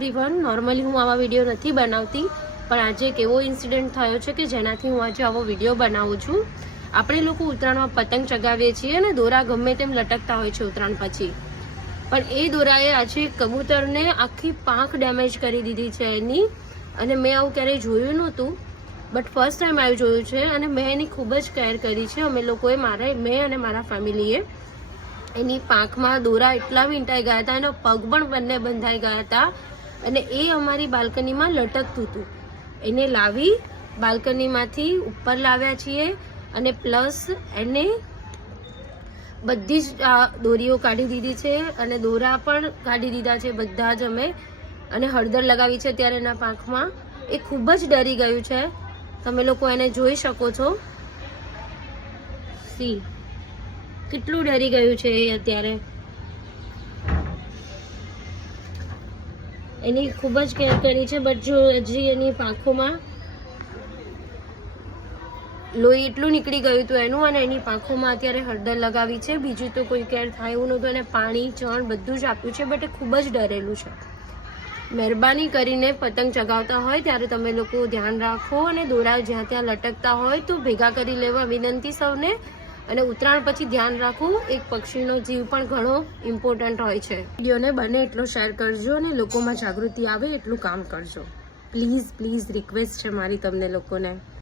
Everyone, normally હું આવા video નથી બનાવતી, પણ આજે એક એવો ઇન્સિડન્ટ થયો છે કે જેનાથી હું આજે આવો વિડીયો બનાવું છું. આપણે લોકો ઉત્તરાયણમાં પતંગ ચગાવીએ છીએ અને દોરા ગમે તેમ લટકતા હોય છે ઉત્તરાયણ પછી, પણ એ દોરાએ આજે કબૂતરને આખી પાંખ ડેમેજ કરી દીધી છે એની. અને મેં આવું ક્યારેય જોયું નહોતું, બટ ફર્સ્ટ ટાઈમ આવું જોયું છે અને મેં એની ખૂબ જ કેર કરી છે. અમે લોકોએ મેં અને મારા ફેમિલીએ એની પાંખમાં દોરા એટલા વીંટાઈ ગયા હતા, એના પગ પણ બંને બંધાઈ ગયા હતા અને એ અમારી બાલ્કનીમાં લટકતું હતું. એને લાવી બાલ્કનીમાંથી ઉપર લાવ્યા છીએ અને પ્લસ એને બધી જ દોરીઓ કાઢી દીધી છે અને દોરા પણ કાઢી દીધા છે બધા જ અમે, અને હળદર લગાવી છે ત્યારે એના પાંખમાં. એ ખૂબ જ ડરી ગયું છે, તમે લોકો એને જોઈ શકો છો. સી કેટલું ડરી ગયું છે એ અત્યારે. એની ખૂબ જ કેર કરી છે, બટ જો હજી એની પાંખોમાં લોહી એટલું નીકળી ગયું હતું એનું, અને એની પાંખોમાં અત્યારે હળદર લગાવી છે. બીજું તો કોઈ કેર થાય એવું નહોતું. એને પાણી ચણ બધું જ આપ્યું છે, બટ એ ખૂબ જ ડરેલું છે. મહેરબાની કરીને પતંગ ચગાવતા હોય ત્યારે તમે લોકો ધ્યાન રાખો, અને દોરા જ્યાં ત્યાં લટકતા હોય તો ભેગા કરી લેવા વિનંતી સૌને. અને ઉત્તરાયણ પછી ધ્યાન રાખવું, એક પક્ષીનો જીવ પણ ઘણો ઇમ્પોર્ટન્ટ હોય છે. વિડીયોને બને એટલો શેર કરજો અને લોકોમાં જાગૃતિ આવે એટલું કામ કરજો. પ્લીઝ રિક્વેસ્ટ છે મારી તમને લોકોને.